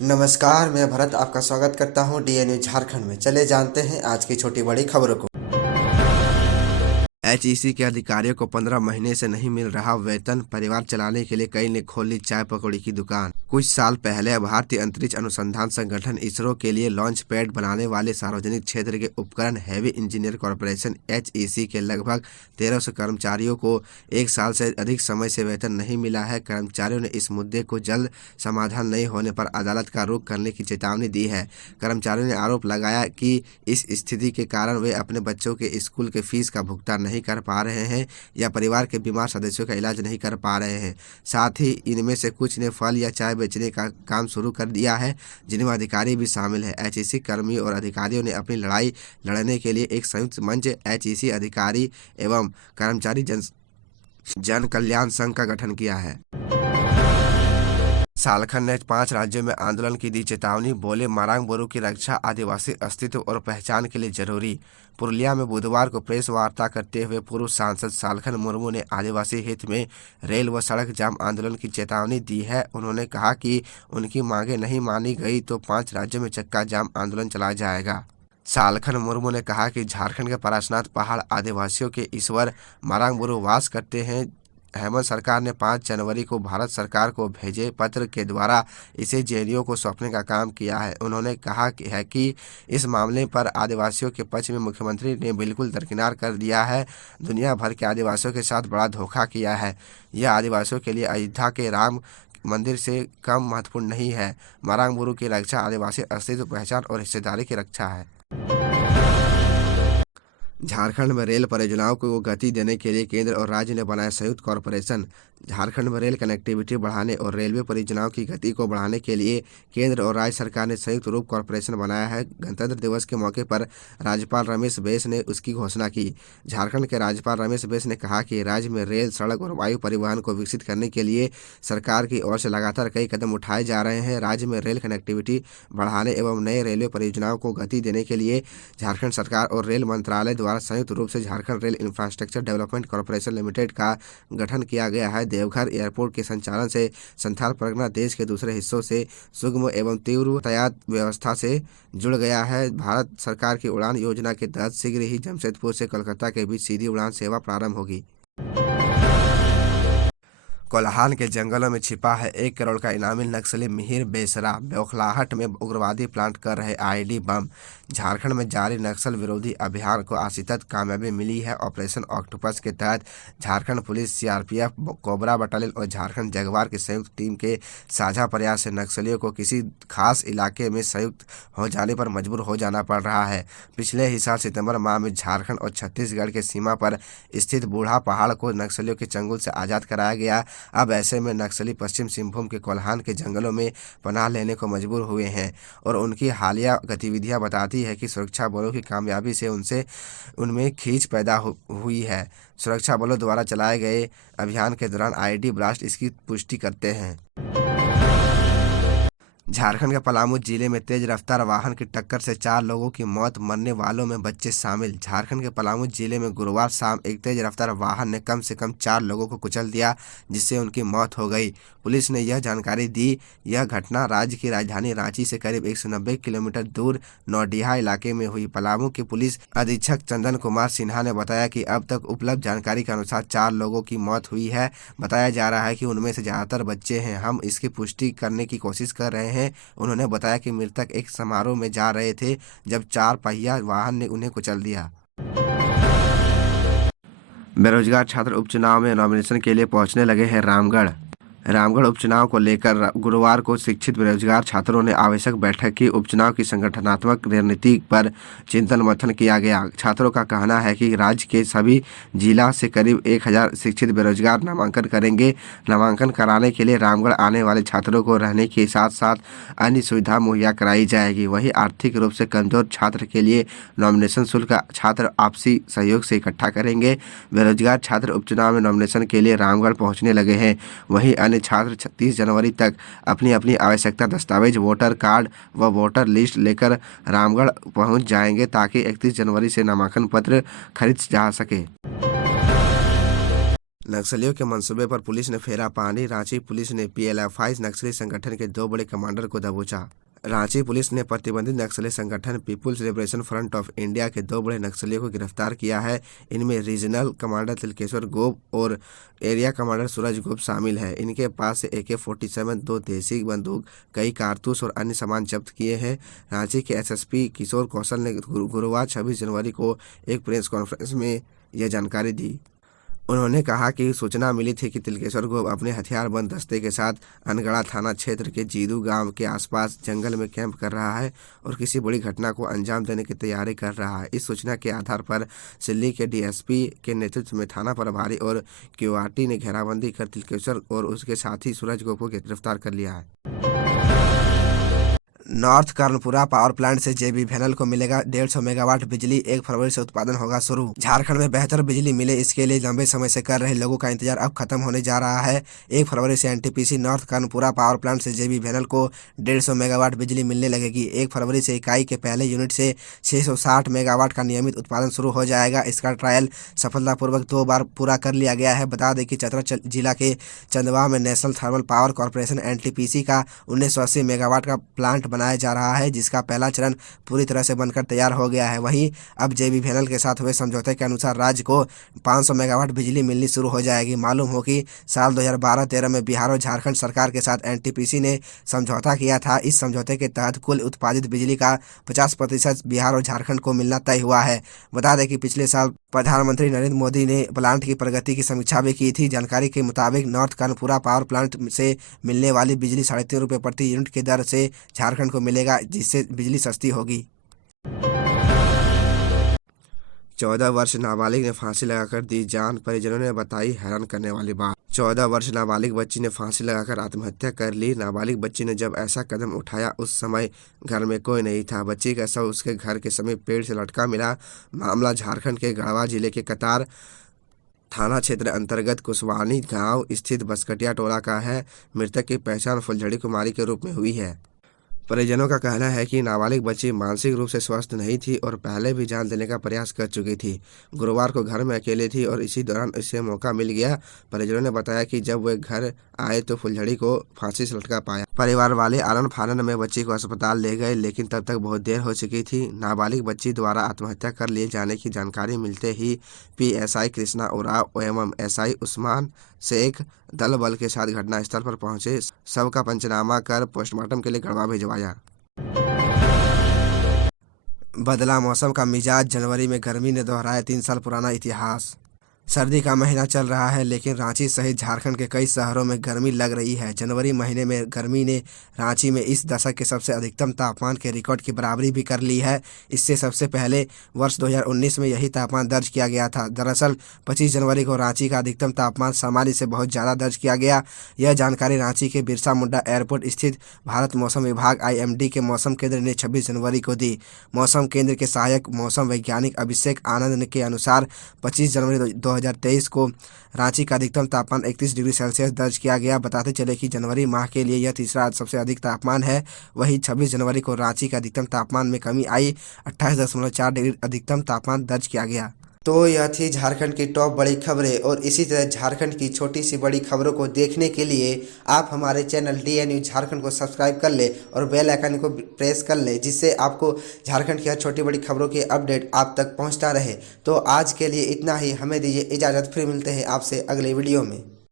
नमस्कार, मैं भरत आपका स्वागत करता हूँ डीएनए झारखंड में। चले जानते हैं आज की छोटी बड़ी खबरों को। एचईसी के अधिकारियों को 15 महीने से नहीं मिल रहा वेतन, परिवार चलाने के लिए कई ने खोली चाय पकौड़ी की दुकान। कुछ साल पहले भारतीय अंतरिक्ष अनुसंधान संगठन इसरो के लिए लॉन्च पैड बनाने वाले सार्वजनिक क्षेत्र के उपकरण हैवी इंजीनियर कॉरपोरेशन एचईसी के लगभग 1300 कर्मचारियों को 1 साल से अधिक समय से वेतन नहीं मिला है। कर्मचारियों ने इस मुद्दे को जल्द समाधान नहीं होने पर अदालत का रुख करने की चेतावनी दी है। कर्मचारियों ने आरोप लगाया कि इस स्थिति के कारण वे अपने बच्चों के स्कूल के फीस का भुगतान नहीं कर पा रहे हैं या परिवार के बीमार सदस्यों का इलाज नहीं कर पा रहे हैं। साथ ही इनमें से कुछ ने फल या चाय बेचने का काम शुरू कर दिया है, जिनमें अधिकारी भी शामिल है। एचईसी कर्मियों और अधिकारियों ने अपनी लड़ाई लड़ने के लिए एक संयुक्त मंच एचईसी अधिकारी एवं कर्मचारी जन कल्याण संघ का गठन किया है। झारखंड ने 5 राज्यों में आंदोलन की दी चेतावनी, बोले मारांग बोरो की रक्षा आदिवासी अस्तित्व और पहचान के लिए जरूरी। पुरुलिया में बुधवार को प्रेस वार्ता करते हुए पूर्व सांसद सालखन मुर्मू ने आदिवासी हित में रेल व सड़क जाम आंदोलन की चेतावनी दी है। उन्होंने कहा कि उनकी मांगे नहीं मानी गई तो 5 राज्यों में चक्का जाम आंदोलन चलाया जाएगा। सालखन मुर्मू ने कहा कि झारखंड के पारसनाथ पहाड़ आदिवासियों के ईश्वर मारांग बोरो वास करते हैं। हेमंत सरकार ने 5 जनवरी को भारत सरकार को भेजे पत्र के द्वारा इसे जेडीओ को सौंपने का काम किया है। उन्होंने कहा कि इस मामले पर आदिवासियों के पक्ष में मुख्यमंत्री ने बिल्कुल दरकिनार कर दिया है। दुनिया भर के आदिवासियों के साथ बड़ा धोखा किया है। यह आदिवासियों के लिए अयोध्या के राम मंदिर से कम महत्वपूर्ण नहीं है। मारांग बोरो की रक्षा आदिवासी अस्तित्व, पहचान और हिस्सेदारी की रक्षा है। झारखंड में रेल परियोजनाओं को गति देने के लिए केंद्र और राज्य ने बनाया संयुक्त कॉरपोरेशन। झारखंड में रेल कनेक्टिविटी बढ़ाने और रेलवे परियोजनाओं की गति को बढ़ाने के लिए केंद्र और राज्य सरकार ने संयुक्त रूप कॉरपोरेशन बनाया है। गणतंत्र दिवस के मौके पर राज्यपाल रमेश बैस ने उसकी घोषणा की। झारखंड के राज्यपाल रमेश बैस ने कहा कि राज्य में रेल, सड़क और वायु परिवहन को विकसित करने के लिए सरकार की ओर से लगातार कई कदम उठाए जा रहे हैं। राज्य में रेल कनेक्टिविटी बढ़ाने एवं नए रेलवे परियोजनाओं को गति देने के लिए झारखंड सरकार और रेल मंत्रालय द्वारा संयुक्त रूप से Jharkhand rail infrastructure development corporation limited का गठन किया गया है। देवघर एयरपोर्ट के संचालन से संथाल परगना देश के दूसरे हिस्सों से सुगम एवं तीव्र यातायात व्यवस्था से जुड़ गया है। भारत सरकार की उड़ान योजना के तहत शीघ्र ही जमशेदपुर से कोलकाता के बीच सीधी उड़ान सेवा प्रारंभ होगी। कोल्हान के जंगलों में छिपा है 1 करोड़ का इनामी नक्सली मिहिर बेसरा। बौखलाहट में उग्रवादी प्लांट कर रहे आईडी बम। झारखंड में जारी नक्सल विरोधी अभियान को आसितत कामयाबी मिली है। ऑपरेशन ऑक्टोपस के तहत Jharkhand police, CRPF, cobra battalion और झारखंड जगुआर की संयुक्त टीम के साझा प्रयास से नक्सलियों को किसी खास इलाके में संयुक्त हो जाने पर मजबूर हो जाना पड़ रहा है। पिछले ही साल सितंबर माह में झारखंड और छत्तीसगढ़ के सीमा पर स्थित बूढ़ा पहाड़ को नक्सलियों के चंगुल से आज़ाद कराया गया। अब ऐसे में नक्सली पश्चिम सिंहभूम के कोल्हान के जंगलों में पनाह लेने को मजबूर हुए हैं और उनकी हालिया गतिविधियां बताती है कि सुरक्षा बलों की कामयाबी से उनमें खींच पैदा हुई है। सुरक्षा बलों द्वारा चलाए गए अभियान के दौरान आईडी ब्लास्ट इसकी पुष्टि करते हैं। झारखंड के पलामू जिले में तेज रफ्तार वाहन की टक्कर से 4 लोगों की मौत, मरने वालों में बच्चे शामिल। झारखंड के पलामू जिले में गुरुवार शाम एक तेज रफ्तार वाहन ने कम से कम 4 लोगों को कुचल दिया, जिससे उनकी मौत हो गई। पुलिस ने यह जानकारी दी। यह घटना राज्य की राजधानी रांची से करीब 190 किलोमीटर दूर नौडिहा इलाके में हुई। पलामू के पुलिस अधीक्षक चंदन कुमार सिन्हा ने बताया कि अब तक उपलब्ध जानकारी के अनुसार 4 लोगों की मौत हुई है। बताया जा रहा है कि उनमें से ज़्यादातर बच्चे हैं। हम इसकी पुष्टि करने की कोशिश कर रहे हैं। उन्होंने बताया कि मृतक एक समारोह में जा रहे थे जब 4 पहिया वाहन ने उन्हें कुचल दिया। बेरोजगार छात्र उपचुनाव में नॉमिनेशन के लिए पहुंचने लगे हैं रामगढ़। उपचुनाव को लेकर गुरुवार को शिक्षित बेरोजगार छात्रों ने आवश्यक बैठक की। उपचुनाव की संगठनात्मक रणनीति पर चिंतन मंथन किया गया। छात्रों का कहना है कि राज्य के सभी जिला से करीब 1000 शिक्षित बेरोजगार नामांकन करेंगे। नामांकन कराने के लिए रामगढ़ आने वाले छात्रों को रहने के साथ साथ अन्य सुविधा मुहैया कराई जाएगी। वहीं आर्थिक रूप से कमजोर छात्र के लिए नॉमिनेशन शुल्क छात्र आपसी सहयोग से इकट्ठा करेंगे। बेरोजगार छात्र उपचुनाव में नॉमिनेशन के लिए रामगढ़ पहुँचने लगे हैं। वहीं अन्य छात्र 36 जनवरी तक अपनी अपनी आवश्यकता दस्तावेज, वोटर कार्ड व वोटर लिस्ट लेकर रामगढ़ पहुंच जाएंगे ताकि 31 जनवरी से नामांकन पत्र खरीद जा सके। नक्सलियों के मंसूबे पर पुलिस ने फेरा पानी। रांची पुलिस ने पीएलएफआई नक्सली संगठन के 2 बड़े कमांडर को दबोचा। रांची पुलिस ने प्रतिबंधित नक्सली संगठन People's Liberation Front of India के 2 बड़े नक्सलियों को गिरफ्तार किया है। इनमें रीजनल कमांडर तिलकेश्वर गोप और एरिया कमांडर सूरज गोप शामिल है। इनके पास से AK-47, 2 देसी बंदूक, कई कारतूस और अन्य सामान जब्त किए हैं। रांची के एसएसपी किशोर कौशल ने गुरुवार 26 जनवरी को एक प्रेस कॉन्फ्रेंस में यह जानकारी दी। उन्होंने कहा कि सूचना मिली थी कि तिलकेश्वर गोप अपने हथियारबंद दस्ते के साथ अनगढ़ा थाना क्षेत्र के जीदू गांव के आसपास जंगल में कैंप कर रहा है और किसी बड़ी घटना को अंजाम देने की तैयारी कर रहा है। इस सूचना के आधार पर सिल्ली के डीएसपी के नेतृत्व में थाना प्रभारी और क्यूआरटी ने घेराबंदी कर तिलकेश्वर और उसके साथी सूरज गोप को गिरफ्तार कर लिया है। नॉर्थ कर्णपुरा पावर प्लांट से जेबीवीएनएल को मिलेगा 150 मेगावाट बिजली। 1 फरवरी से उत्पादन होगा शुरू। झारखंड में बेहतर बिजली मिले, इसके लिए लंबे समय से कर रहे लोगों का इंतजार अब खत्म होने जा रहा है। 1 फरवरी से NTPC North Karanpura power plant से जेबीवीएनएल को 150 मेगावाट बिजली मिलने लगेगी। 1 फरवरी से इकाई के पहले यूनिट से 660 मेगावाट का नियमित उत्पादन शुरू हो जाएगा। इसका ट्रायल सफलतापूर्वक 2 बार पूरा कर लिया गया है। बता दें कि चतरा जिला के चंदवा में national thermal power corporation NTPC का 1980 मेगावाट का प्लांट बनाया जा रहा है, जिसका पहला चरण पूरी तरह से बनकर तैयार हो गया है। वहीं अब जेबीवीएनएल के साथ हुए समझौते के अनुसार राज्य को 500 मेगावाट बिजली मिलनी शुरू हो जाएगी। मालूम हो कि साल 2012-13 में बिहार और झारखंड सरकार के साथ एनटीपीसी ने समझौता किया था। इस समझौते के तहत कुल उत्पादित बिजली का 50% बिहार और झारखंड को मिलना तय हुआ है। बता दें कि पिछले साल प्रधानमंत्री नरेंद्र मोदी ने प्लांट की प्रगति की समीक्षा भी की थी। जानकारी के मुताबिक नॉर्थ कर्णपुरा पावर प्लांट से मिलने वाली बिजली 3.5 रुपये प्रति यूनिट की दर से झारखंड को मिलेगा, जिससे बिजली सस्ती होगी। 14 वर्ष नाबालिग ने फांसी लगाकर दी जान। परिजनों ने बताई हैरान करने वाली बात। 14 वर्ष नाबालिग बच्ची ने फांसी लगाकर आत्महत्या कर ली। नाबालिग बच्ची ने जब ऐसा कदम उठाया उस समय घर में कोई नहीं था। बच्ची का शव उसके घर के समीप पेड़ से लटका मिला। मामला झारखंड के गढ़वा जिले के कतार थाना क्षेत्र अंतर्गत कुशवानी गांव स्थित बसकटिया टोला का है। मृतक की पहचान फुलझड़ी कुमारी के रूप में हुई है। परिजनों का कहना है कि नाबालिग बच्ची मानसिक रूप से स्वस्थ नहीं थी और पहले भी जान देने का प्रयास कर चुकी थी। गुरुवार को घर में अकेले थी और इसी दौरान इसे मौका मिल गया। परिजनों ने बताया कि जब वे घर आए तो फुलझड़ी को फांसी से लटका पाया। परिवार वाले आनन फानन में बच्ची को अस्पताल ले गए, लेकिन तब तक बहुत देर हो चुकी थी। नाबालिग बच्ची द्वारा आत्महत्या कर लिए जाने की जानकारी मिलते ही पीएसआई कृष्णा उराव एवं एसआई उस्मान शेख दल बल के साथ घटनास्थल पर पहुंचे। शव का पंचनामा कर पोस्टमार्टम के लिए गढ़वा भिजवाया। बदला मौसम का मिजाज। जनवरी में गर्मी ने दोहराया 3 साल पुराना इतिहास। सर्दी का महीना चल रहा है, लेकिन रांची सहित झारखंड के कई शहरों में गर्मी लग रही है। जनवरी महीने में गर्मी ने रांची में इस दशक के सबसे अधिकतम तापमान के रिकॉर्ड की बराबरी भी कर ली है। इससे सबसे पहले वर्ष 2019 में यही तापमान दर्ज किया गया था। दरअसल 25 जनवरी को रांची का अधिकतम तापमान सामान्य से बहुत ज़्यादा दर्ज किया गया। यह जानकारी रांची के बिरसा मुंडा एयरपोर्ट स्थित भारत मौसम विभाग IMD के मौसम केंद्र ने 26 जनवरी को दी। मौसम केंद्र के सहायक मौसम वैज्ञानिक अभिषेक आनंद के अनुसार 25 जनवरी 2023 को रांची का अधिकतम तापमान 31 डिग्री सेल्सियस दर्ज किया गया। बताते चले कि जनवरी माह के लिए यह तीसरा सबसे अधिक तापमान है। वहीं 26 जनवरी को रांची का अधिकतम तापमान में कमी आई। 28.4 डिग्री अधिकतम तापमान दर्ज किया गया। तो यह थी झारखंड की टॉप बड़ी खबरें, और इसी तरह झारखंड की छोटी सी बड़ी खबरों को देखने के लिए आप हमारे चैनल DN न्यूज़ झारखंड को सब्सक्राइब कर ले और बेल आइकन को प्रेस कर ले, जिससे आपको झारखंड की हर छोटी बड़ी खबरों की अपडेट आप तक पहुंचता रहे। तो आज के लिए इतना ही। हमें दीजिए इजाज़त, फिर मिलते हैं आपसे अगले वीडियो में।